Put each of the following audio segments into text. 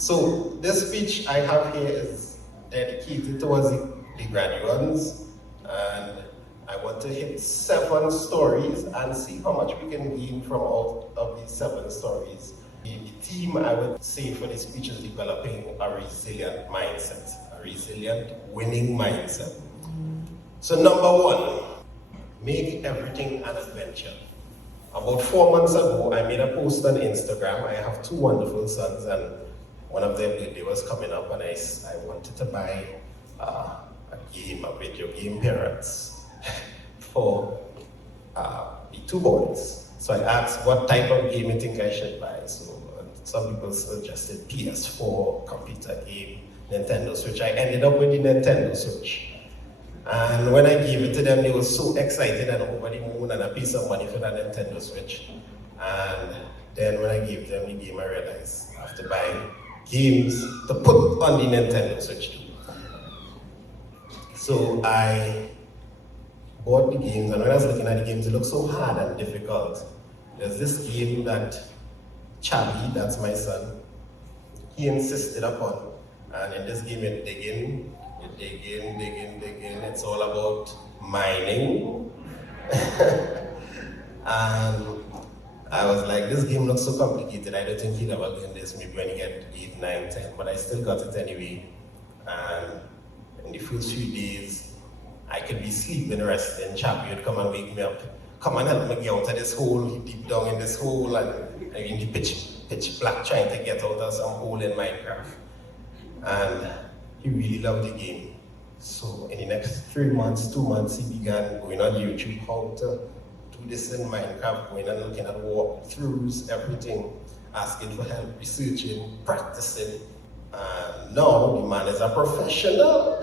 So this speech I have here is dedicated towards the graduates, and I want to hit 7 stories and see how much we can gain from all of these 7 stories. The theme I would say for this speech is developing a resilient mindset, a resilient winning mindset. So number 1, make everything an adventure. About 4 months ago, I made a post on Instagram. I have 2 wonderful sons, and one of their birthday was coming up, and I wanted to buy a video game, parents, for the 2 boys. So I asked what type of game you think I should buy. So some people suggested PS4, computer game, Nintendo Switch. I ended up with the Nintendo Switch. And when I gave it to them, they were so excited and over the moon, and I paid some money for that Nintendo Switch. And then when I gave them the game, I realized I have to buy games to put on the Nintendo Switch too. So I bought the games, and when I was looking at the games, it looked so hard and difficult. There's this game that Chavi, that's my son, he insisted upon. And in this game, you dig in. It's all about mining. And I was like, this game looks so complicated. I don't think he'll ever learn this, maybe when he get 8, 9, 10, but I still got it anyway. And in the first few days, I could be sleeping, resting. Chappie would come and wake me up. Come and help me get out of this hole, deep down in this hole, and in the pitch black trying to get out of some hole in Minecraft. And he really loved the game. So in the next 3 months, 2 months, he began going on YouTube how to do this in Minecraft, going and looking at walkthroughs, everything, asking for help, researching, practicing. And now the man is a professional,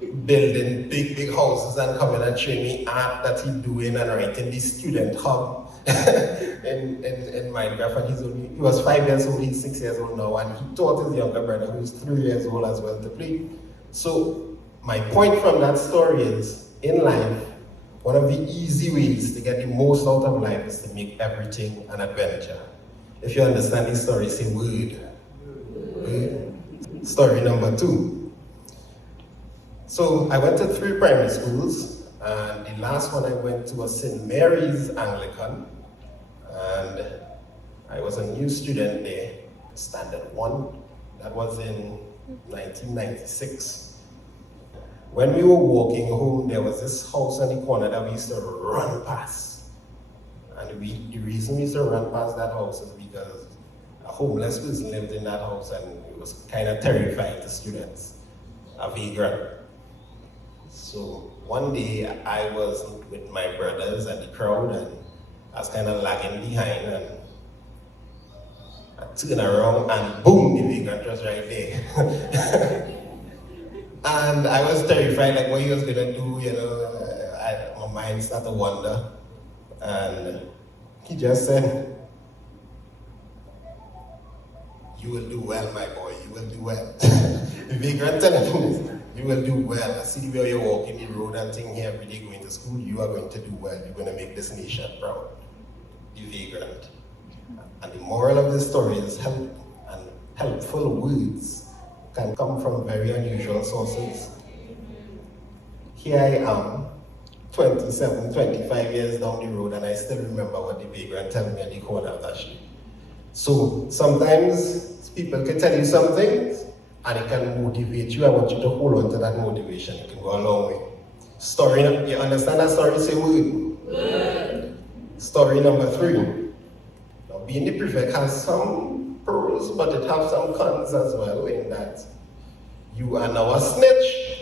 building big houses and coming and showing me art that he's doing and writing the student hub in Minecraft. And he was 5 years old, he's 6 years old now, and he taught his younger brother, who's 3 years old as well, to play. So my point from that story is, in life, one of the easy ways to get the most out of life is to make everything an adventure. If you understand this story, say word. Word. Story number 2. So I went to 3 primary schools, and the last one I went to was St. Mary's Anglican, and I was a new student there, Standard 1. That was in 1996. When we were walking home, there was this house on the corner that we used to run past. And the reason we used to run past that house is because a homeless person lived in that house, and it was kind of terrifying to students, a vagrant. So one day I was with my brothers and the crowd, and I was kind of lagging behind, and I turned around and boom, the vagrant was right there. And I was terrified, like what he was gonna do, you know. My mind started to wander. And he just said, "You will do well, my boy, you will do well." The vagrant telling him this, "You will do well. I see the way you're walking the road and thing here every day going to school, you are going to do well. You're going to make this nation proud." The vagrant. And the moral of this story is helpful words can come from very unusual sources. Here I am, 27, 25 years down the road, and I still remember what the vagrant told me at the corner of that street. So sometimes people can tell you some things, and it can motivate you. I want you to hold on to that motivation. It can go a long way. Story, you understand that story? Say word. Word. Story number 3. Now, being the prefect has some pros, but it has some cons as well, in that you are now a snitch.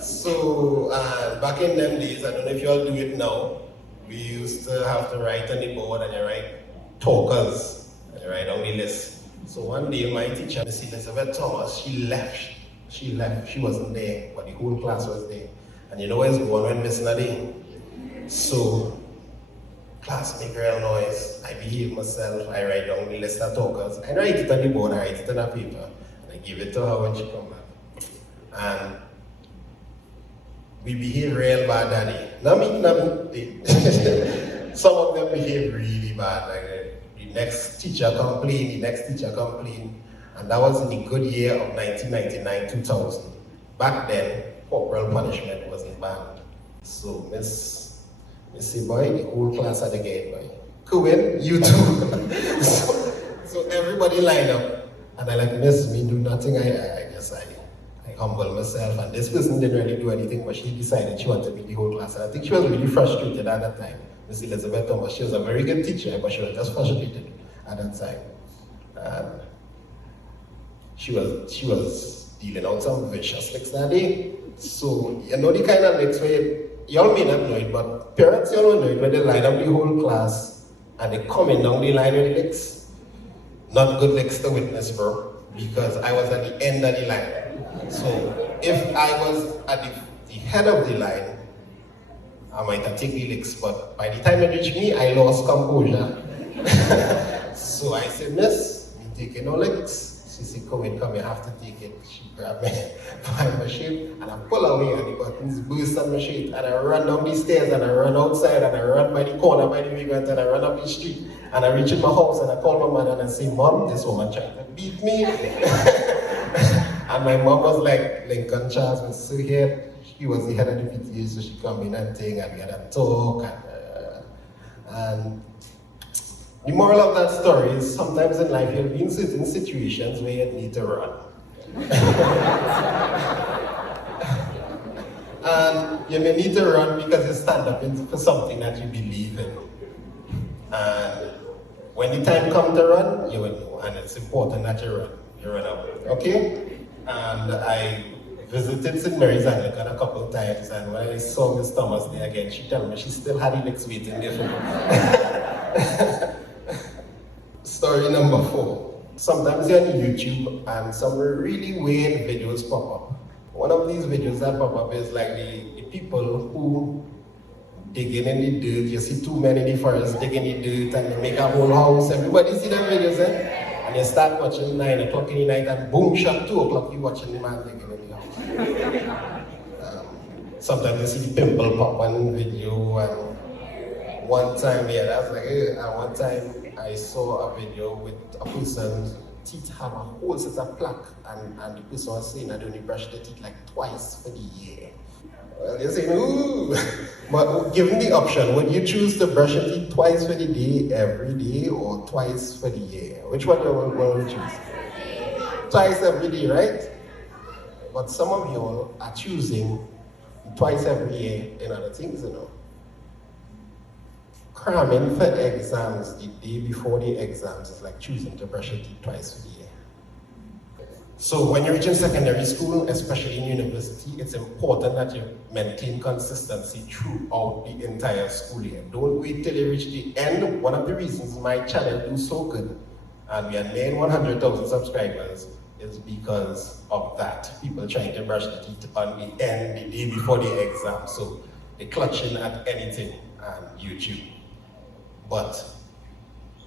So back in them days, I don't know if you all do it now, we used to have to write on the board, and you write talkers, and you write on the list. So one day my teacher, Miss Elizabeth Thomas, she left. She wasn't there, but the whole class was there. And you know where's going when missing a day? So class make real noise, I behave myself, I write down the list of talkers, I write it on the board, I write it on a paper, and I give it to her when she come back. And we behave real bad, Daddy. Not me. Some of them behave really bad, like the next teacher complained, the next teacher complained, and that was in the good year of 1999, 2000. Back then, corporal punishment wasn't banned. So Miss say, boy, the whole class had to get, boy. Kerwin, you too. so everybody lined up, and I like, Miss, me do nothing, I guess I humble myself, and this person didn't really do anything, but she decided she wanted to be the whole class, and I think she was really frustrated at that time. Miss Elizabeth Thomas, she was a very good teacher, but she was just frustrated at that time. And she was dealing out some vicious licks that day. So, you know the kind of licks where, y'all may not know it, but parents, y'all will know it, when they line up the whole class, and they coming down the line with the licks. Not good licks to witness, bro, because I was at the end of the line. So if I was at the head of the line, I might have taken the licks, but by the time it reached me, I lost composure. So I said, Miss, you taking no licks? She said, come in, you have to take it. She grabbed me by my shirt, and I pull away, and the buttons burst on my shirt, and I run down the stairs, and I run outside, and I run by the corner by the migrant, and I run up the street, and I reach in my house, and I call my mother, and I say, Mom, this woman tried to beat me. And my mom was like, Lincoln Charles was so here. She was the head of the PTA, so she come in and thing, and we had a talk, and the moral of that story is sometimes in life you'll be in certain situations where you need to run. And you may need to run because you stand up for something that you believe in. And when the time comes to run, you will know, and it's important that you run up, okay? And I visited St. Mary's Anglican a couple of times, and when I saw Miss Thomas there again, she told me she still had the next waiting there for me. Story number 4. Sometimes you're on YouTube and some really weird videos pop up. One of these videos that pop up is like the people who digging in the dirt. You see 2 men in the forest digging in the dirt and they make a whole house. Everybody see them videos, eh? And you start watching 9 o'clock in the night and boom, shot 2 o'clock you're watching the man digging in the house. Sometimes you see the pimple pop on video, and one time, that's like, and one time I saw a video with a person's teeth have a whole set of plaque, and the person was saying that they only brush their teeth like twice for the year. Well, you're saying, ooh, but given the option, would you choose to brush your teeth twice for the day, every day, or twice for the year? Which one will you choose? Twice every day, right? But some of you all are choosing twice every year in other things, you know. Cramming for exams the day before the exams is like choosing to brush your teeth twice a year. So when you're reaching secondary school, especially in university, it's important that you maintain consistency throughout the entire school year. Don't wait till you reach the end. One of the reasons my channel do so good, and we are nearing 100,000 subscribers, is because of that. People trying to brush their teeth on the end, the day before the exam. So they're clutching at anything on YouTube. But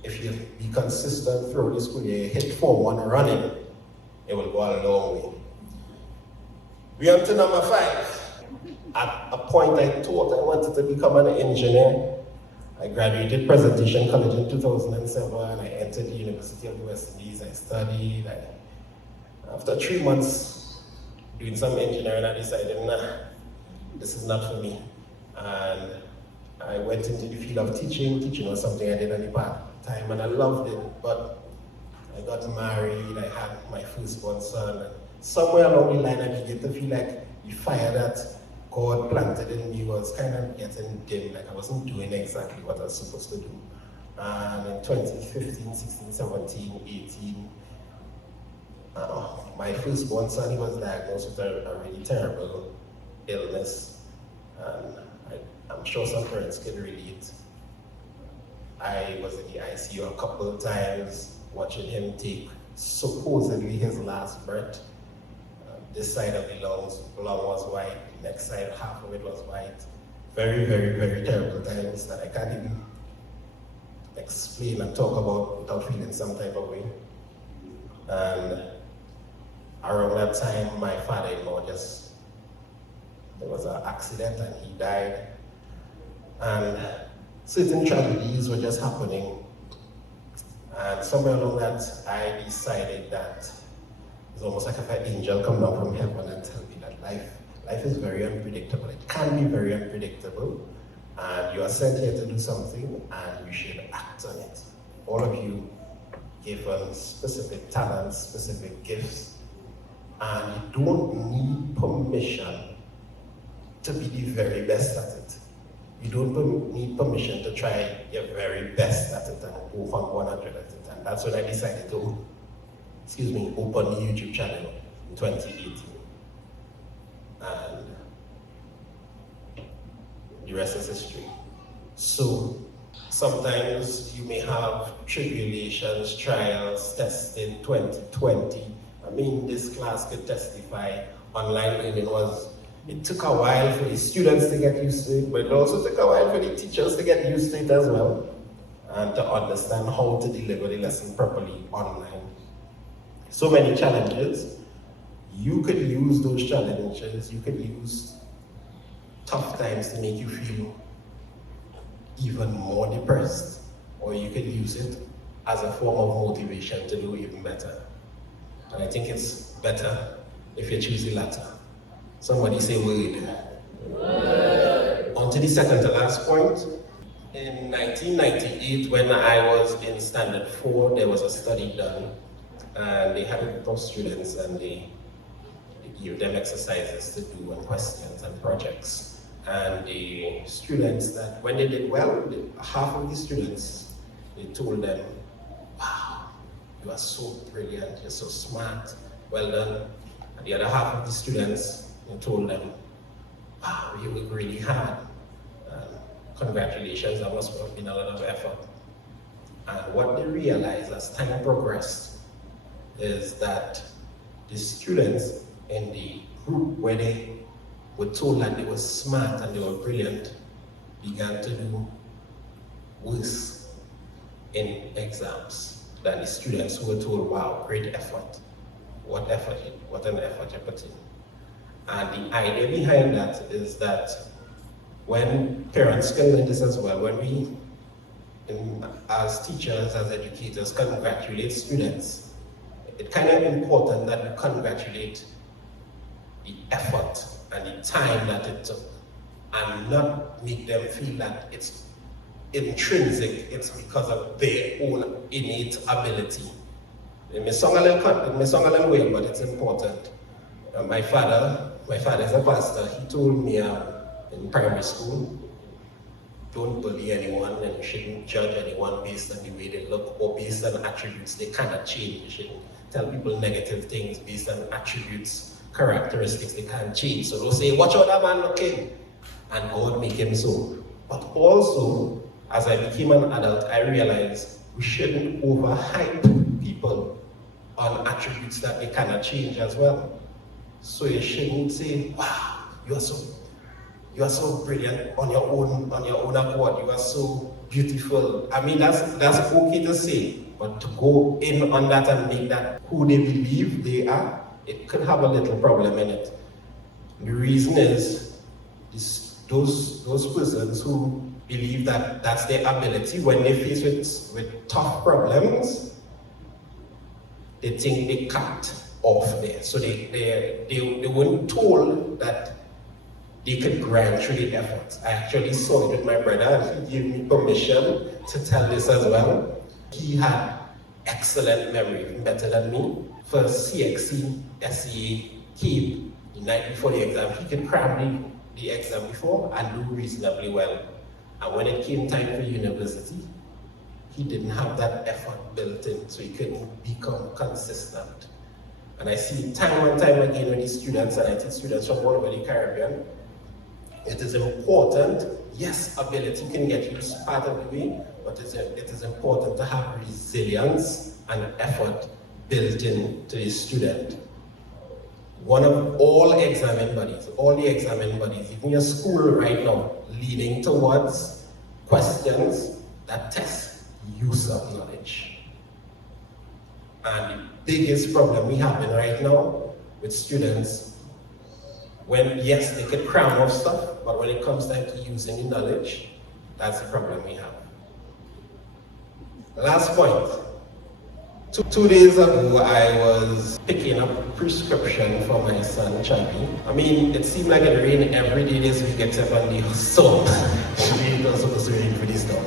if you be consistent throughout the school year, hit Form 1 running, it will go a long way. We on to number 5. At a point I thought I wanted to become an engineer. I graduated Presentation College in 2007, and I entered the University of the West Indies. I studied. After 3 months doing some engineering, I decided, nah, this is not for me. And I went into the field of teaching. Teaching was something I did on the part-time, and I loved it. But I got married, I had my firstborn son, and somewhere along the line I began to feel like the fire that God planted in me was kind of getting dim, like I wasn't doing exactly what I was supposed to do. And in 2015, 16, 17, 18, my firstborn son, he was diagnosed with a really terrible illness. And I'm sure some parents can relate. I was in the ICU a couple of times, watching him take supposedly his last breath. This side of the lung was white, the next side, half of it was white. Very, very, very terrible times that I can't even explain and talk about without feeling some type of way. And around that time, my father-in-law there was an accident and he died. And certain tragedies were just happening And somewhere along that, I decided that it's almost like if an angel come down from heaven and tell me that life is very unpredictable. It can be very unpredictable, and you are sent here to do something, and you should act on it. All of you given specific talents, specific gifts, and you don't need permission to be the very best at it. You don't need permission to try your very best at it and go from 100 at it. And that's when I decided to, open the YouTube channel in 2018. And the rest is history. So sometimes you may have tribulations, trials, testing, 2020. I mean, this class could testify online learning it took a while for the students to get used to it, but it also took a while for the teachers to get used to it as well, and to understand how to deliver the lesson properly online. So many challenges. You could use those challenges, you could use tough times to make you feel even more depressed, or you could use it as a form of motivation to do even better. And I think it's better if you choose the latter. Somebody say word. On to the second to last point. In 1998, when I was in Standard 4, there was a study done, and they had a group of students, and they gave them exercises to do and questions and projects. And the students that, when they did well, half of the students, they told them, wow, you are so brilliant, you're so smart, well done. And the other half of the students, they told them, wow, you worked really hard. Congratulations, that must have been a lot of effort. And what they realized as time progressed is that the students in the group where they were told that they were smart and they were brilliant began to do worse in exams than the students who were told, wow, great effort. What an effort you put in. And the idea behind that is that when parents can learn this as well, when we, as teachers, as educators, congratulate students, it's kind of important that we congratulate the effort and the time that it took, and not make them feel that it's intrinsic, it's because of their own innate ability. It may sound a little weird, but it's important. My father is a pastor. He told me in primary school, don't bully anyone, and you shouldn't judge anyone based on the way they look or based on attributes they cannot change. You shouldn't tell people negative things based on attributes, characteristics they can't change. So they'll say, watch out that man looking, and God make him so. But also, as I became an adult, I realized we shouldn't overhype people on attributes that they cannot change as well. So you shouldn't say, wow, you are so brilliant on your own accord, you are so beautiful. I mean, that's okay to say, but to go in on that and make that who they believe they are, it could have a little problem in it. The reason is those persons who believe that that's their ability, when they face with tough problems, they think they can't off there. So they weren't told that they could grind through the effort. I actually saw it with my brother, and he gave me permission to tell this as well. He had excellent memory, even better than me. For CXC, SEA, CAPE, the night before the exam, he could cram the exam before and do reasonably well. And when it came time for university, he didn't have that effort built in, so he couldn't become consistent. And I see time and time again with these students, and I teach students from all over the Caribbean, it is important, yes, ability can get you part of the way, but it is important to have resilience and effort built in to the student. One of all the examining bodies, even your school right now, leading towards questions that test use of knowledge. And the biggest problem we have right now with students, when yes, they can cram off stuff, but when it comes time to using the knowledge, that's the problem we have. Last point 2 days ago, I was picking up prescription for my son, Chappie. I mean, it seemed like it rained every day this week except on the storm. It was supposed to rain for this storm.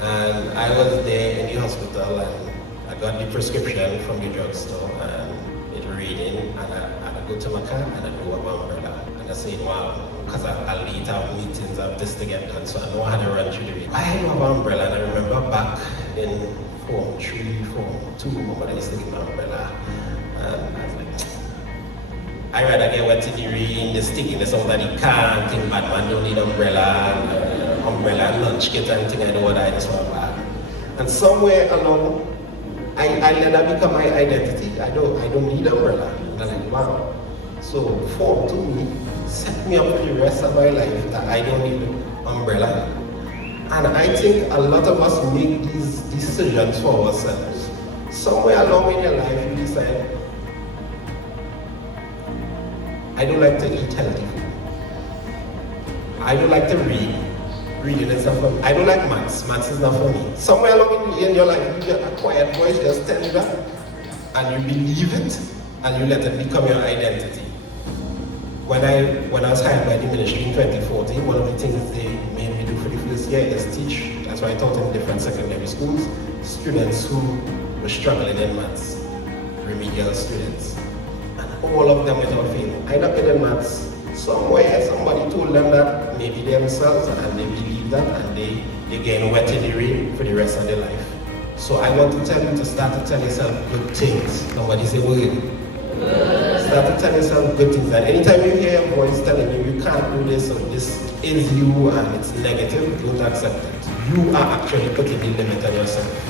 And I was there in the hospital and I got the prescription from the drugstore and it raining and I go to my car and I do have an umbrella. And I said, wow, because I'll late have meetings, I have this to get done, so I know how to run through the rain. I had my umbrella and I remember back in Form 3, Form 2, when I used to get my umbrella. And I was like, I'd rather get wet in the rain, the stickiness of the car, and think bad man don't need umbrella, lunch kit and thing, I know what I just want back. And somewhere along, I let that become my identity. I don't need umbrella. And I'm like, wow. So Form 2 set me up for the rest of my life that I don't need umbrella. And I think a lot of us make these decisions for ourselves. Somewhere along in your life, you decide, I don't like to eat healthy food. I don't like to read. Reading is not for me. I don't like maths. Maths is not for me. Somewhere along in your life, you get a quiet voice just tell you that, and you believe it, and you let it become your identity. When I was hired by the ministry in 2014, one of the things they made me do for the first year is teach. That's why I taught in different secondary schools, students who were struggling in maths, remedial students. And all of them without fail, either good in maths, somewhere somebody told them that maybe themselves and they believe that and they get wet in the rain for the rest of their life. So I want to tell you to start to tell yourself good things. Somebody say, well, start to tell yourself good things. And anytime you hear a voice telling you can't do this or this is you and it's negative, don't accept it. You are actually putting the limit on yourself.